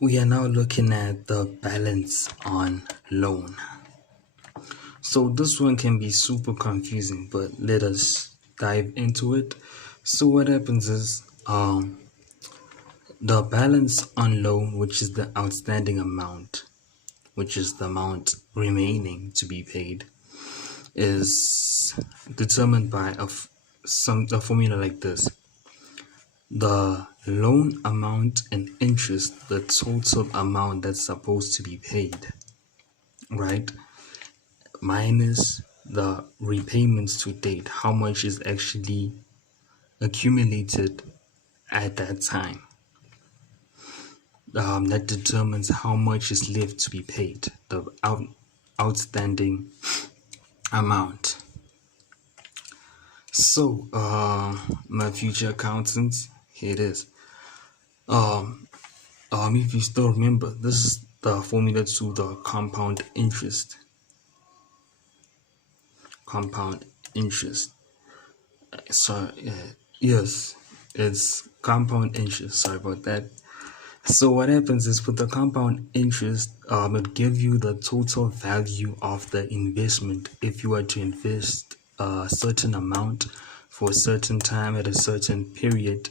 We are now looking at the balance on loan. So this one can be super confusing, but let us dive into it. So what happens is the balance on loan, which is the outstanding amount, which is the amount remaining to be paid, is determined by a formula like this. The loan amount and interest, the total amount that's supposed to be paid, right? Minus the repayments to date, how much is actually accumulated at that time. That determines how much is left to be paid, the outstanding amount. So, my future accountants, here it is. If you still remember, this is the formula to the compound interest. Compound interest. So, yes, it's compound interest. Sorry about that. So what happens is with the compound interest, it gives you the total value of the investment if you were to invest a certain amount for a certain time at a certain period.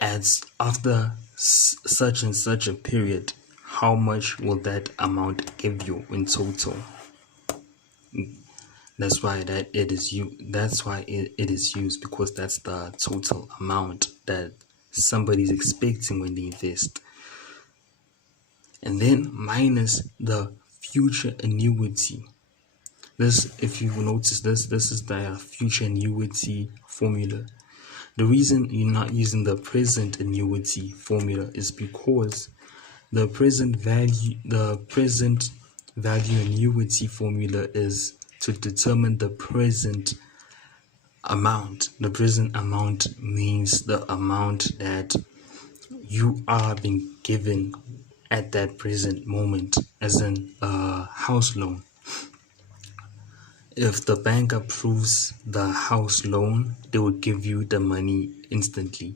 As after such and such a period, how much will that amount give you in total? That's why it is used, because that's the total amount that somebody's expecting when they invest. And then minus the future annuity. This, if you notice this is the future annuity formula. The reason you're not using the present annuity formula is because the present value annuity formula is to determine the present amount. The present amount means the amount that you are being given at that present moment, as in a house loan. If the bank approves the house loan, they will give you the money instantly.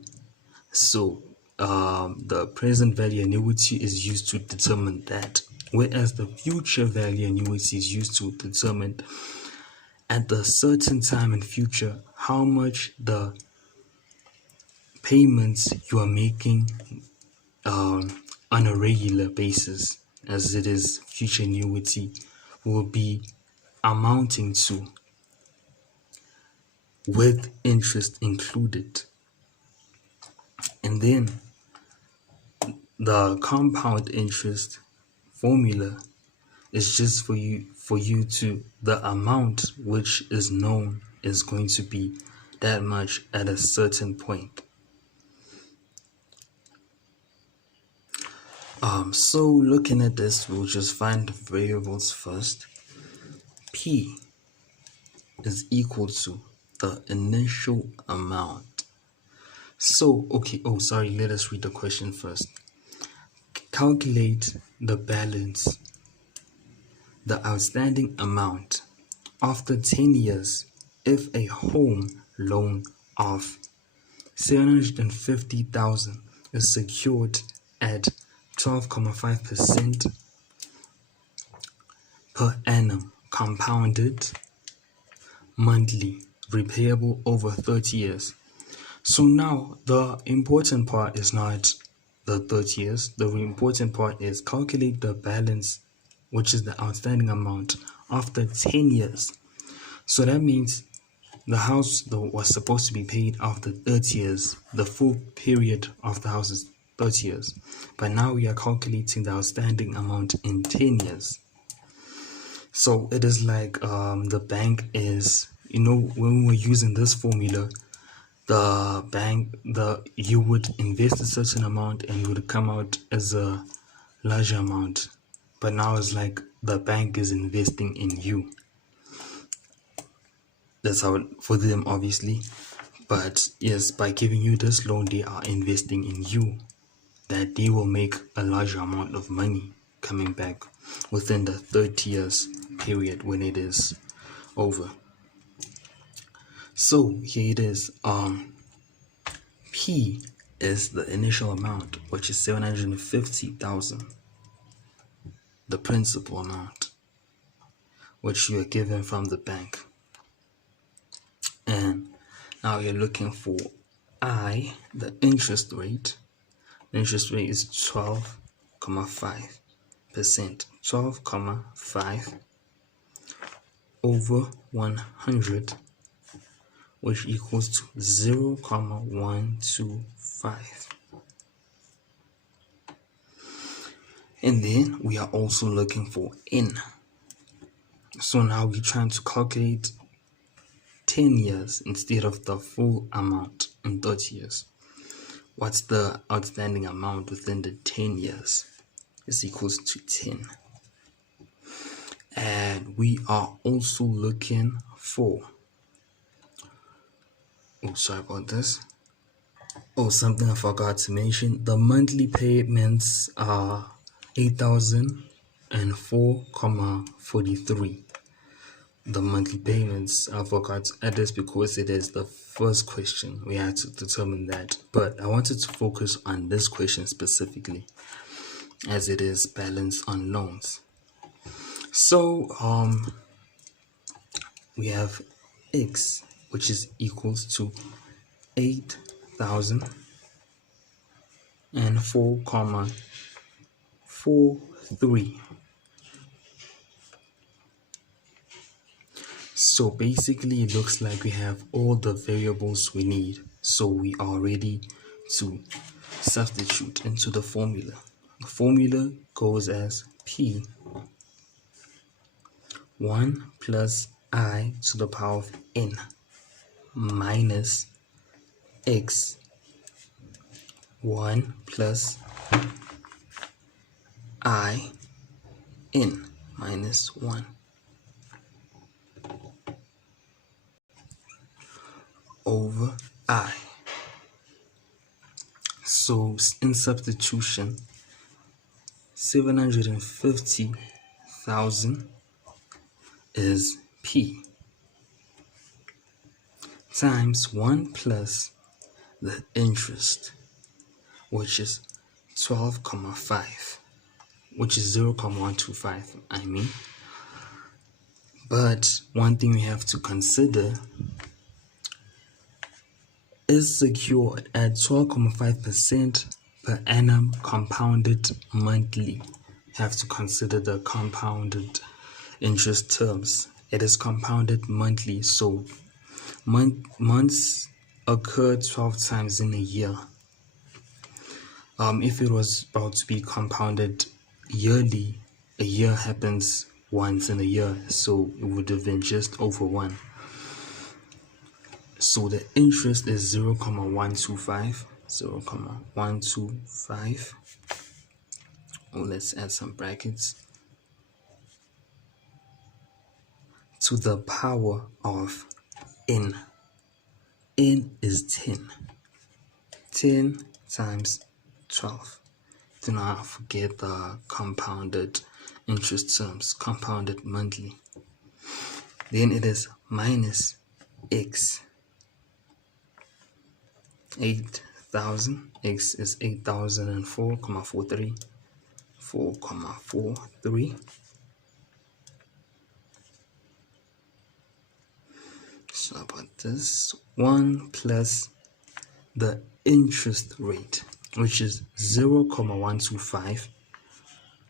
So the present value annuity is used to determine that, whereas the future value annuity is used to determine at the certain time in future how much the payments you are making on a regular basis, as it is future annuity, will be amounting to, with interest included. And then the compound interest formula is just for you to, the amount which is known is going to be that much at a certain point. So looking at this, we'll just find the variables first. P is equal to the initial amount. So, okay, let us read the question first. Calculate the balance, the outstanding amount after 10 years if a home loan of 750,000 is secured at 12.5% per annum, compounded monthly, repayable over 30 years. So now the important part is not the 30 years. The important part is calculate the balance, which is the outstanding amount after 10 years. So that means the house was supposed to be paid after 30 years. The full period of the house is 30 years. But now we are calculating the outstanding amount in 10 years. So it is like the bank is, when we're using this formula, the bank, you would invest a certain amount and it would come out as a larger amount. But now it's like the bank is investing in you. That's how for them, obviously. But yes, by giving you this loan, they are investing in you, that they will make a larger amount of money coming back within the 30 years period when it is over. So here it is. P is the initial amount, which is 750,000, the principal amount, which you are given from the bank. And now you're looking for I, the interest rate. The interest rate is 12.5%. 12.5 over 100, which equals to 0.125. And then we are also looking for N. So now we're trying to calculate 10 years instead of the full amount in 30 years. What's the outstanding amount within the 10 years? Is equals to 10. And we are also looking for, something I forgot to mention. The monthly payments are 8,004.43. The monthly payments, I forgot to add this because it is the first question. We had to determine that. But I wanted to focus on this question specifically, as it is balance on loans. So we have X, which is equals to 8,004.43. So basically it looks like we have all the variables we need. So we are ready to substitute into the formula. The formula goes as P 1 plus I to the power of N minus X 1 plus I N minus 1 over I. So in substitution, 750,000 is P times 1 plus the interest, which is 12.5, which is 0.125, I mean. But one thing we have to consider is secured at 12.5% per annum compounded monthly. Have to consider the compounded interest terms. It is compounded monthly, so months occur 12 times in a year. If it was about to be compounded yearly, a year happens once in a year, so it would have been just over 1. So the interest is 0.125. 0.125. Let's add some brackets. To the power of N. N is 10. 10 times 12. Do not forget the compounded interest terms, compounded monthly. Then it is minus X. 8,000. X is 8,004.43. 4.43. So about this 1 plus the interest rate, which is 0.125.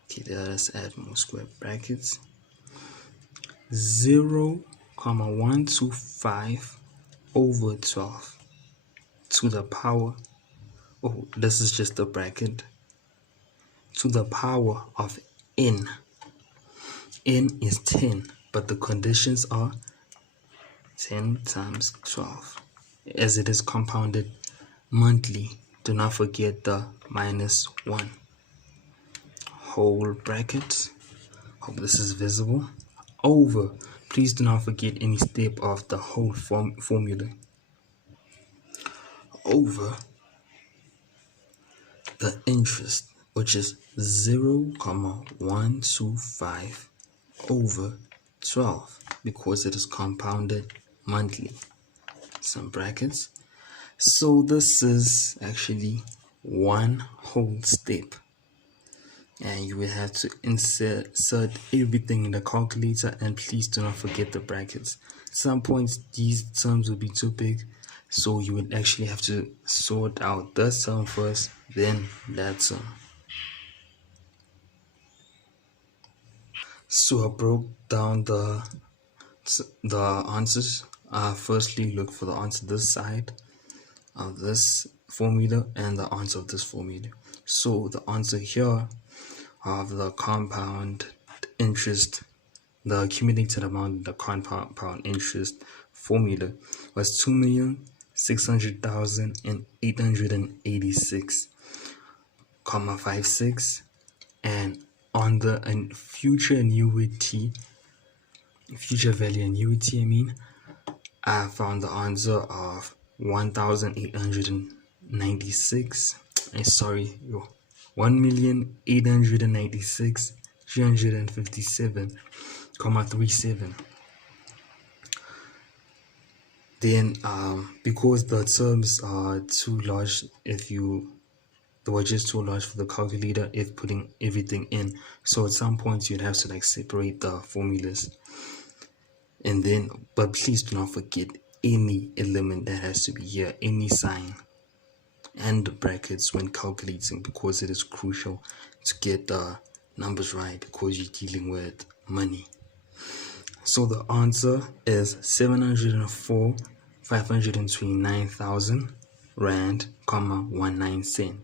Okay, let's add more square brackets. 0.125 over 12 to the power, this is just a bracket, to the power of N. N is 10, but the conditions are 10 times 12. As it is compounded monthly, do not forget the minus 1. Whole bracket, hope this is visible, over, please do not forget any step of the whole formula, over the interest, which is 0.125 over 12, because it is compounded monthly. Some brackets. So this is actually one whole step, and you will have to insert everything in the calculator, and please do not forget the brackets. At some points these terms will be too big, so you would actually have to sort out this term first, then that term. So I broke down the answers. Firstly, look for the answer this side of this formula and the answer of this formula. So the answer here of the compound interest, the accumulated amount of the compound interest formula was 2,600,886,56, and on the future value annuity, I found the answer of 1,896. Sorry, 1,896,357,37. Then, because the terms are too large, they were just too large for the calculator if putting everything in. So at some points you'd have to separate the formulas. And then, but please do not forget any element that has to be here, any sign and brackets when calculating, because it is crucial to get the numbers right because you're dealing with money. So the answer is 704,529,000 Rand, 19 cent.